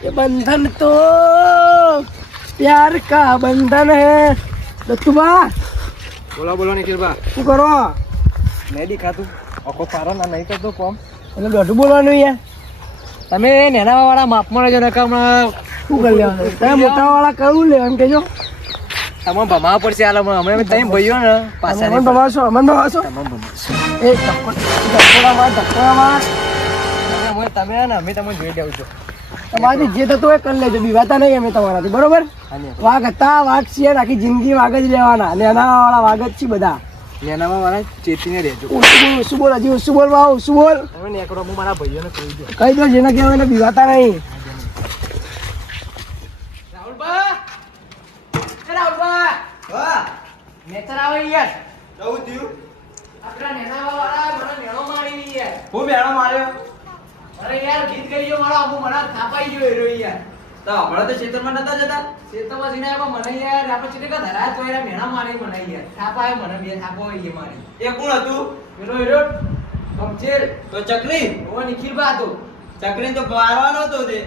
ये बंधन तो प्यार का बंधन है દત્તુબા બોલો બોલો નિખિલબા શું કરો મેં દેખાતું આખો પારો ના નહીં કરતો કોમ એટલે દોઢું બોલવાનું યાર તમે નેના વાળા માપમાં રહેજો નકર હમણાં શું કરી લેવાનું તમે મોટા વાળા કરવું લે એમ કેજો તમને ભમાવા પડશે હાલ હમણાં અમે તમે ભાઈઓ ને પાછા અમન ભમાશો અમન ભમાશો એ ધક્કોડામાં ધક્કોડામાં તમે ને અમે તમને જોઈ દેવું છું તમારાથી જે થતું હોય કરી લેજો. બીવાતા નહીં અમે તમારાથી. બરોબર? વાઘ હતા વાઘ છીએ આખી જિંદગી વાઘ જ રહેવાના. નેના વાળા વાઘ જ છે બધા. નેનામાં મારા ચેતીને રહેજો. ઓછું બોલ હજી બોલ વાવ શું બોલ તમે નેકરો હું મારા ભાઈઓને કહી કહી દો જેને કહેવાય એને બીવાતા નહીં. રાહુલબા એ રાહુલબા હા નેચર આવે યાર. જવું થયું. આપણા નેના વાળા મને નેણો મારી યાર હું મેળો માર્યો? અરે યાર ગીત ગઈ ગયો મારો અમુ મને થાપાઈ ગયો હીરો યાર. તો હમણાં તો ખેતરમાં નતા જતા? શેતમાં સીને આપણે મને યાર આપણે ચીટે કા ધરા તો યાર મેણા મારી મને યાર. થાપાય મને બે થાપો હોય મારી. એ કોણ હતું? પેલો હીરો કમચેર તો ચકરી ઓ નિખિલ બા હતો. ચકરી તો મારવાનો હતો તે.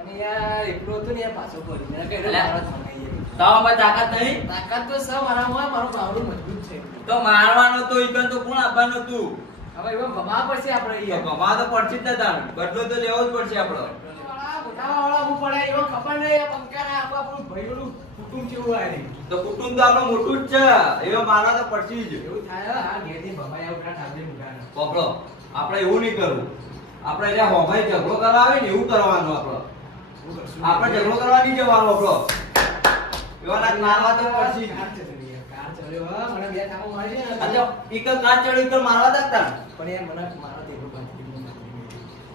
અને યાર એટલો હતો ને યાર પાછો પડી મેં કહ્યું અલ્યા. મારો જ મને યાર. તાવ પર તાકાત નહીં? તાકાત તો સૌ મારામાં મારો બાવડું મજબૂત છે. તો મારવાનો તો ઈકન તો કોણ આપવાનું તું હવે એવા ભમા પડશે આપણે યાર ગમા તો પડશે જ નતા બદલો તો લેવો જ પડશે આપણો વાળા, હું પડે એવો ખબર નહીં આ પંખાના આપણા આપણું ભાઈઓનું કુટુંબ જેવું આ તો કુટુંબ તો આપણું મોટું જ છે એવા મારવા તો પડશે જ એવું થાય હા ઘેરથી ભમાઈ આવું ના ઠાબે મુકાના. પકડો આપણે એવું નહીં કરવું આપણે એટલે હોમાઈ ઝઘડો કરવા આવે ને એવું કરવાનું કરશું? આપણે ઝઘડો કરવા નહીં જવાનું આપણો એવા ના મારવા તો પડશે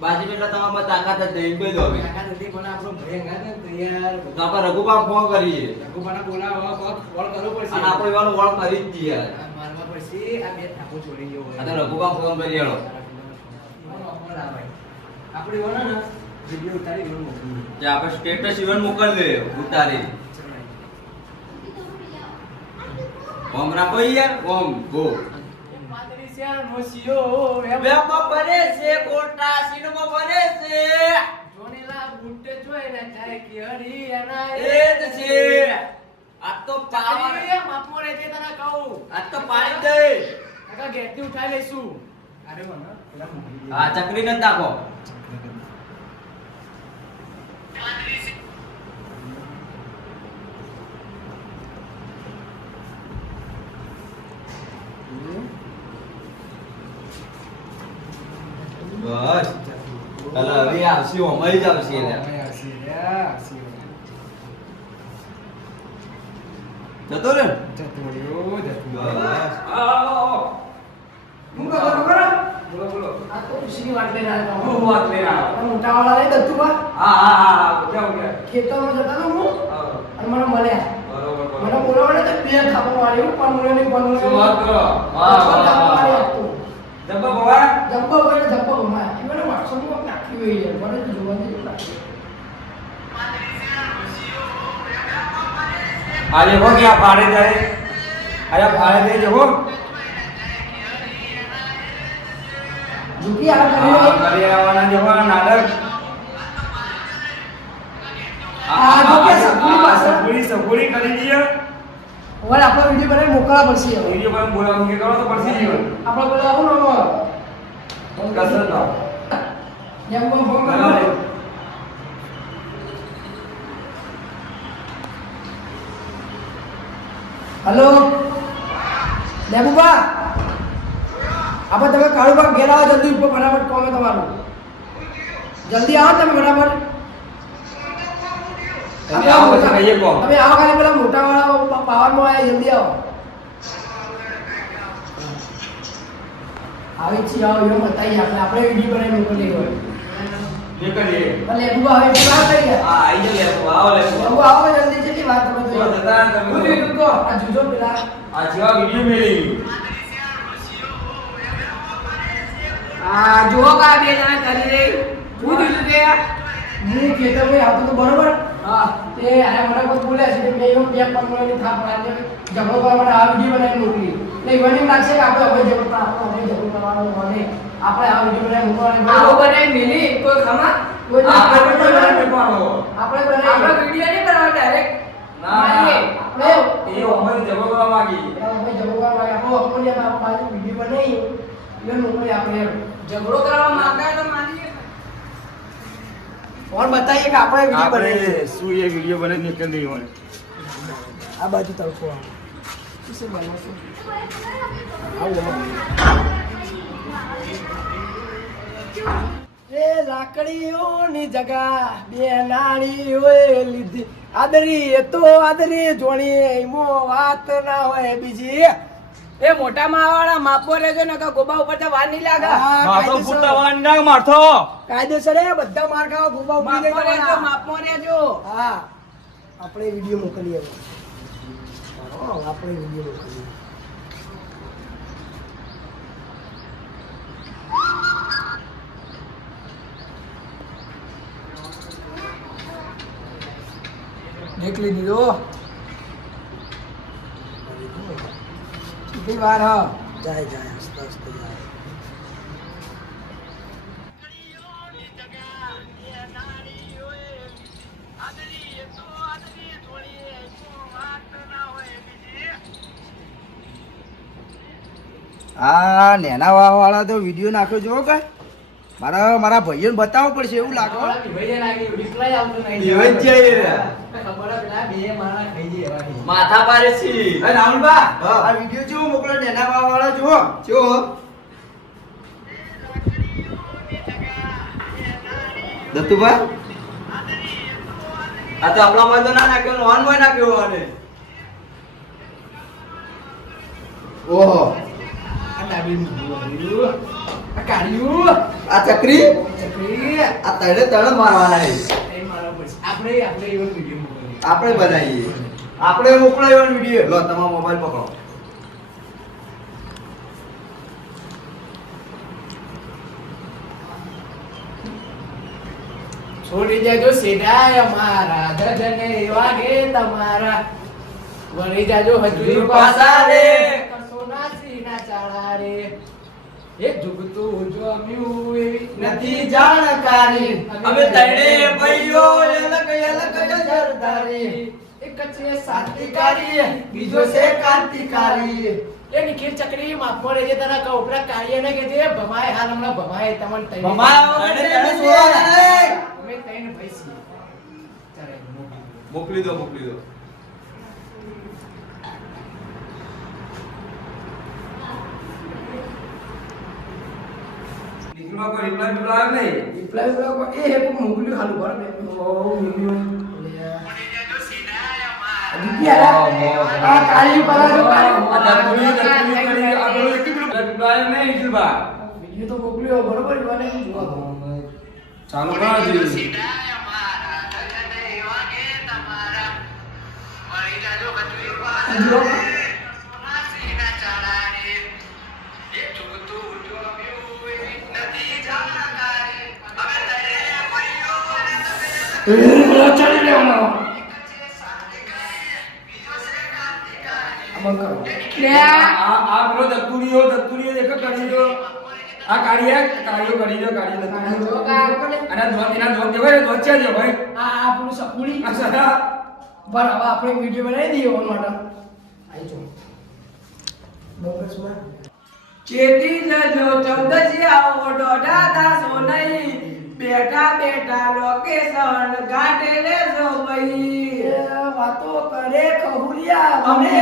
બાજી બેટા તમામાં તાકાત જ નહીં કોઈ દો હવે. કાકા પણ આપણો ભય ને તો આપણે રઘુબામ ફોન કરીએ. રઘુબાના બોલાવવા કોલ કરવો પડશે. અને આપણે એવાનું વળ કરી જ દઈએ. મારવા પડશે, આ બે થાપો છોડી ગયો. આ તો ફોન કરી હેડો આવે. આપણે એવાનો ને વીડિયો ઉતારી આપણે સ્ટેટસ ઇવન મોકલ દે ઉતારી. ઓમ રાખો યાર, ઓમ, ગો. છે કોટા સીનમાં ભરે છે. એ જ છે. આ તો પાવર. આ તો પાડી દે. આ ચકરી ન તાકો અલા હવે આવશે અમારી જ આવશે જતો રે બસ હું કહું ખબર હે? બોલો બોલો આ તો ખુશીની વાત લઈને આવ્યો હું વાત લઈને આવ્યો. મોટા વાળા નહીં દત્તુબા હા હા હા હા ક્યાં ગયા ખેતરમાં જતા હતા હું અને મને મળ્યા બરોબર મને બોલાવડે તો બે થાપો માર્યો પણ મને નહીં વાત કરો વાહ વાહ. જબ્બા ભવા વાસણમાં કોક નાખ્યું હોય યાર. મને તો જોવા જેવું લાગે. આજે હો ગયા પાડે જાય અરે પાડે દે જવો જુકી આ. કરી આવવાના જવા નાટક આ જો કે પાસે. સગુડી સગુડી કરી દઈએ ઓર આપણે વીડિયો બનાવી મોકલવા પડશે. વિડિયો પર બોલાવું કે કરો તો પડશે જીવન આપણે બોલાવું કસર ના કસરત નો જેમ કોઈ ફોન. કર્યો. હલો લેબુબા આપણે તમે કાળુબા ઘેર આવો જલ્દી ઉપર ફટાફટ કોમે તમારું જલ્દી આવો તમે ફટાફટ તમે આવો કોમ. ખાલી પેલા મોટા વાળા પાવરમાં આવે જલ્દી આવો આવી છીએ આવો એવો બતાવીએ આપણે આપણે વીડિયો બનાવી મોકલીએ હોય એ કરીએ પણ લેબુબા હવે વાત કરી હા આઈ લે આવો લે લેબુ આવો જલ્દી જલ્દી વાત કરો તો જતા તમે જોયું તો આ જુજો પેલા. આ જેવા વિડિયો મેલી આ જો કા બે જણા કરી રે હું દીધું કે હું ખેતરમાં આવતો તો બરોબર. હા. તે અરે મને કોઈ બોલ્યા છે કે મેં એવું બે પંદર થાપ પડાવી જબરો પર માટે આ વિડિયો બનાવી મોકલી. એટલે મને એમ લાગશે કે આપણે હવે ઝઘડો આપણે હવે ઝઘડો કરવાનો મને આપણે આ વિડિયો બનાવી મૂકવાની આવો બનાવી મિલી કોઈ ખમા? આપણે બનાવી મૂકવાનો આપણે બનાવી આપણે વિડિયો નહીં કરવા ડાયરેક્ટ ના આપણે એ ઓમન જવાબવા માંગી ઓમન જવાબવા માંગી આપણે ઓમન આપણે બાજુ વિડિયો બનાવી એટલે ઓમન આપણે. ઝઘડો કરવા માંગતા તો માની और बताइए कि આપણે વિડિયો બને શું એ વિડિયો બને નીકળી ગઈ હોય? આ બાજુ તરફો આવો. શું બનાવશો? આવો. લાકડીઓની જગા બે નાળીઓએ લીધી. આદરી એ તો આદરી જોણી એમો વાત ના હોય બીજી. એ મોટા માવાળા માપો રેજો ને ગોબા ઉપર તો વાર નહીં લાગે. માથો કાયદેસર. ફૂટતા વાળા ના માથો કાયદેસર એ બધા માર ખાવા ગુબા ઊભી માપો રેજો માપો રેજો હા. આપણે વિડિયો મોકલીએ. આપણે વિડિયો મોકલીએ. નીકળી દીધો કેટલી વાર હ જાય જાય હસતા હસતા જાય આ નેના વાળા તો વીડિયો નાખ્યો જો કે મારા મારા ભાઈઓને બતાવવું પડશે એવું લાગે. માથા પારે છે. એ રાહુલબા આ વિડિયો જેવો મોકલો નેના વાળા જુઓ. જો દત્તુભા? આ તો આપણા માં તો ના નાખ્યો નોનમાં નાખ્યો અને ઓહો. આ કાઢ્યું આ ચક્રી? ચકરી. આ તળે તળ મારવાના છે. આપણે આપણે એવો વીડિયો આપણે બનાવીએ. આપણે મોકલો વીડિયો. લો તમારો મોબાઈલ પકડો. છોડી જાજો સીધા અમારા ધજને વાગે તમારા. વળી જાજો હજુ પાસા રે. સોના સીના ચાળા રે. એ જુગતું જોમ્યું એવી નથી જાણકારી. અમે તણે ભાઈઓ એલક એલક જરદારી. એક છે શાંતિકારી બીજો છે ક્રાંતિકારી. એ નિખિલ ચકડી માફો રેજે તારા કૌપરા કાર્ય ને કે જે ભમાય હાલ હમણાં ભમાય તમને તઈ ભમાય તને છોડવાના અમે તઈને છીએ મોકલી દો. મોકલી દો. નિખિલમાં કોઈ રિપ્લાય આવ્યો નહીં? રિપ્લાય વિપ્લાય કોઈ- એ એક મોકલ્યું ખાલી ભર દે. ઓ, મિલિયન. આ કાળી પરા ભાઈ આ આપણું વીડિયો બનાવી દઈએ માટે ચેતી જજો ચૌદસિયાઓ દોઢા દાસો નહીં બેઠા બેઠા લોકેશન ગાંઠે લેજો ભાઈ. એ વાતો કરે ખહુરિયા અમે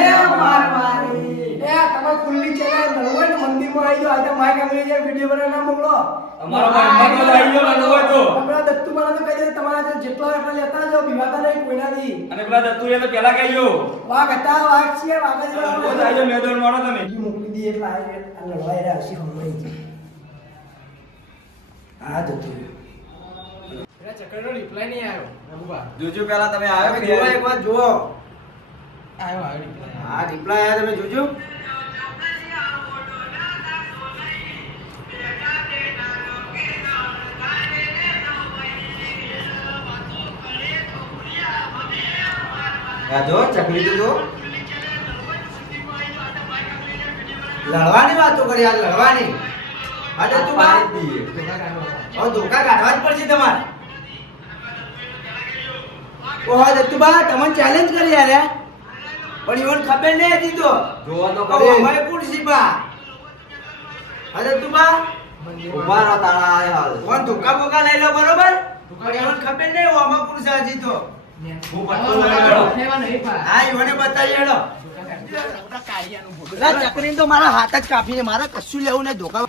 મારવાડી એ તમે ખુલ્લી ચેનલ નરવણ મંદિરમાં આવી જાઓ આજે માય કામરી જે વિડિયો બનાવી ના મોકલો. અમારો ભાઈ મત આવી ગયો લાડો હોય તો. હમણાં દત્તુ વાળા તો કહી દે તમારા જે જેટલા એટલા લેતા જાઓ વિવાદા નહીં કોઈનાથી. અને પેલા એ તો પહેલા કહેજો વાઘ હતા વાઘ છે વાઘ જ આજો મેદાન મારો તમે. મોકલી દી એટલે આ આ લડવાઈ રહ્યા છે હમણાં આ જતું રહ્યું એના ચક્કરનો રિપ્લાય નહીં આવ્યો. રઘુબા. જોજો પેલા તમે આવ્યો કે જોવા નહીં? એક વાર જુઓ. આવ્યો આવ્યો રિપ્લાય આ રિપ્લાય આવ્યો તમે જોજો? જો ચકલી તો લડવાની વાતો કરી આ લડવાની. આ તો તું બા પાડી જ દઈએ. હવે ધોકા કાઢવા જ પડશે તમારે. ઓહો દત્તુબા તમને ચેલેન્જ કરી યાર પણ ઈવન ખબર નહીં હતી તો. જોવા તો કરે અમારે છે બા? અરે તું ઊભા રહો તાળા આય હાલ. કોણ ધોકા બોકા લઈ લો બરોબર? પણ ઈવન ખબર નહીં હું કોણ છે હજી તો. હું પત્તો પા હા ઈવને બતાવી હેડો. ચકરી તો મારા હાથ જ કાપીને મારે કશું લેવું નહીં ધોકા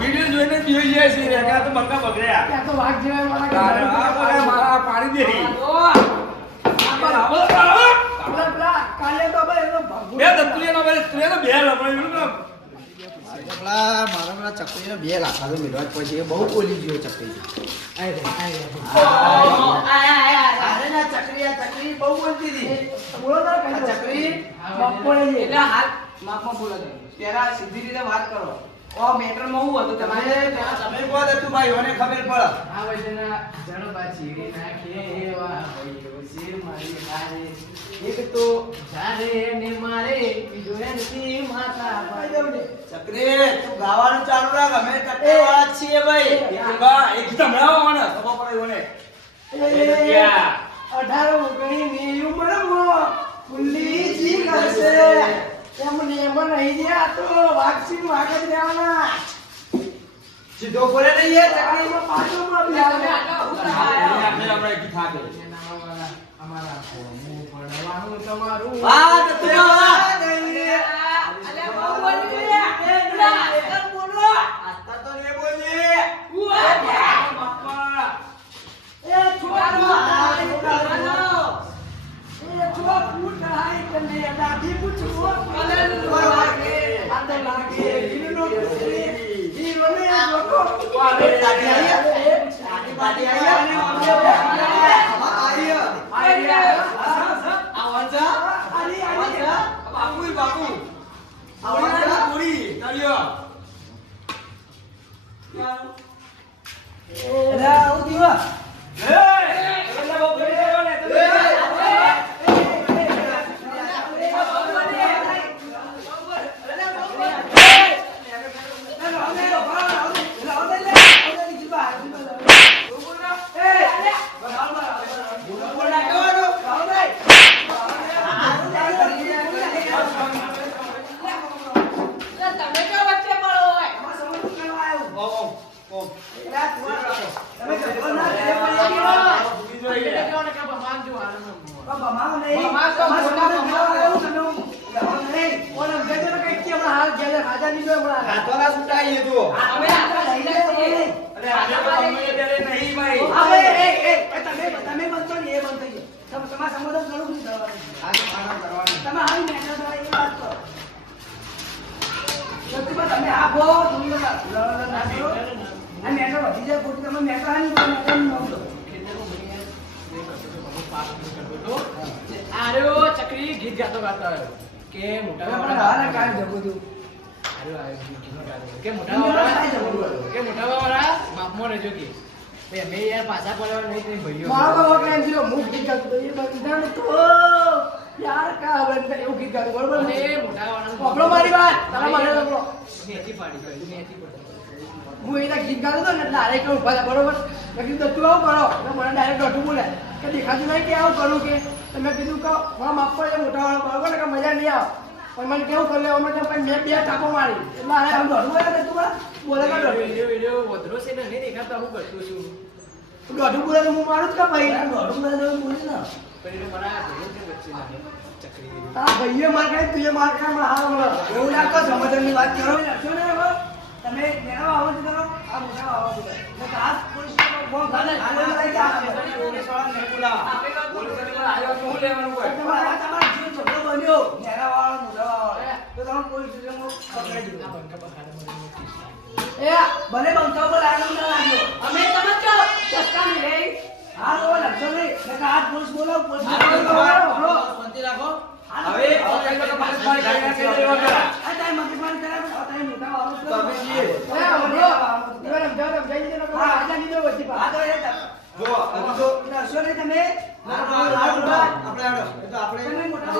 વીડિયો જોઈને બીજો જાય છે રે, કે આ તો બંકા બગડ્યા ત્યાં તો વાઘ જેવા મારા મારા પાડી દે. પેલા કાલે એનો બે બે દત્તુલિયાનો બે લપડે એવું ને મારા પેલા બે લાખા મેળવા જ એ બહુ બોલી ગયો ના ચકરી આ બહુ બોલતી હતી. ચકરી બપોરે એટલે હાથ માપમાં બોલો પેલા સીધી રીતે વાત કરો. ઓ મેટરમાં હું હતું? તમારે તમે કહો હતું ભાઈ? મને ખબર પડે. આ વચના જણ પાછી નાખે વા ભાઈઓ શેર મારી હારે. એક તો જારે ને મારે બીજો એનથી માથા પાડે ચક્રે તું ગાવાનું ચાલુ રાખ. અમે કટે વાળા છીએ ભાઈ. બા એક હમણાં મને. ખબર પડે મને. એ, અઢાર ઓગણી ની ફુલ્લી જી કરશે. એમને એમાં નહીં ગયા તો વાઘસી વાઘ જ રહેવાના. સીધો બોલે નહીં બી આવે. આપણે આપણે ગીત આપે અમારા અમારા કોમું પડવાનું તમારું? વાહ તો તું વાહ અલ્યા બહુ બોલી રે પેલા આગળ બોલો આસ્તા તો નહીં બોલી એ છોકરા હાય કરવાનો. એ છોકરા ફૂટ હાય કરને. દાઢી પૂછવો. કલર લાગે. હાથ લાગે. હીરો પૂછે. હીરોને લોકો. દાઢી આઈ? દાઢી આઈ? આવો છો આલી, આલી. બાપુ બાપુ આવડે? પૂરી ચાલ્યો અરે આવું દીવા એ એટલે બહુ ફરી ગયો ને તમે તમે કેમ વચ્ચે પડો હોય ભૂલી જોઈએ કેવો ને કે ભગવાન જો આનંદ હાથોના સુટાઈએ તું અમે આટલા લઈ લે છીએ અરે આજે તો ગમે ત્યારે નહીં ભાઈ તમે આપો તમે મેટર વધી જાય ખોટી તમે મેટર હાની મેટર નહીં આર્યો ચકરી ગીત ગાતો ગાતો આવ્યો. કે મોટા હારા કાંઈ જવું ગીત ગીત ગાતો. કે મોટા બાબા- કે મોટા વાળા માપમાં રહેજો કે. ભાઈ યાર પાછા પડ્યા નહીં કઈ ભાઈઓ મારો બાબા કાંઈ નથી, હું એ તો યાર કા એવું બરોબર? મોટા બાબાનું- પકડો મારી વાત, તારા મારે પકડો. નેતી પાડી કરી, પાડી. હું એના ગીત ગાતો હતો ને ઊભા બરોબર મેં કીધું તું આવું કરો એટલે મને ડાયરેક્ટ દોઢું બોલે કે દેખાતું નહીં કે આવું કરું કે મેં કીધું કે હા માફ પડે મોટા વાળો બરોબર કે મજા નહીં આવે પણ મને કેવું કરી લેવા માટે પણ મેં બે ટાપો મારી એટલે હારે આમ દોઢું બોલે ને તું બોલે બોલે કે વિડિયો વિડીયો- વીડિયો વધરો છે ને નહીં દેખાતો હું કરતો છું દોઢું બોલે તો હું મારું જ કે ભાઈ દોઢું બોલે તો હું બોલીશ ને પણ એ મારા ભાઈઓ છે વચ્ચે ના તારા ભાઈએ માર ખાય તુંએ માર ખાય મારા હાથ હમણાં. એવું ના કહો સમાધાનની વાત કરો છો ને હવે તમે મેળા આવો છો કરો આ મોટા આવો છો એટલે કે આ પોલીસનો ફોન કરે હાલો લઈ જા પોલીસવાળા નહીં બોલાવા પોલીસ આવ્યો તો શું લેવાનું હોય બન્યો નેરા વાળો મોઢા વાળો તો તમે પોલીસ સ્ટેશનમાં પકડાઈ દીધો? એ મને બંકાવ પર લાગ્યો ના લાગ્યો. અમે તમે તો ચસ્કા નહીં રે હા તો લખજો નહીં. મેં હાથ પોલીસ બોલાવ પોલીસ બોલાવો શાંતિ રાખો. હવે ઓકાઈમાં તો પાસ પાડી કરી નાખી દેવા કરા. આ ટાઈમ મગજ મારી કરે આ ટાઈમ મોટા વાળો તમે જીએ એ ઓલો તમે જાવ જાવ જઈને હા આ જાની દો વચ્ચે આ તો એ જો તો નરસો ને તમે? આપણે આપણે તમે મોટા.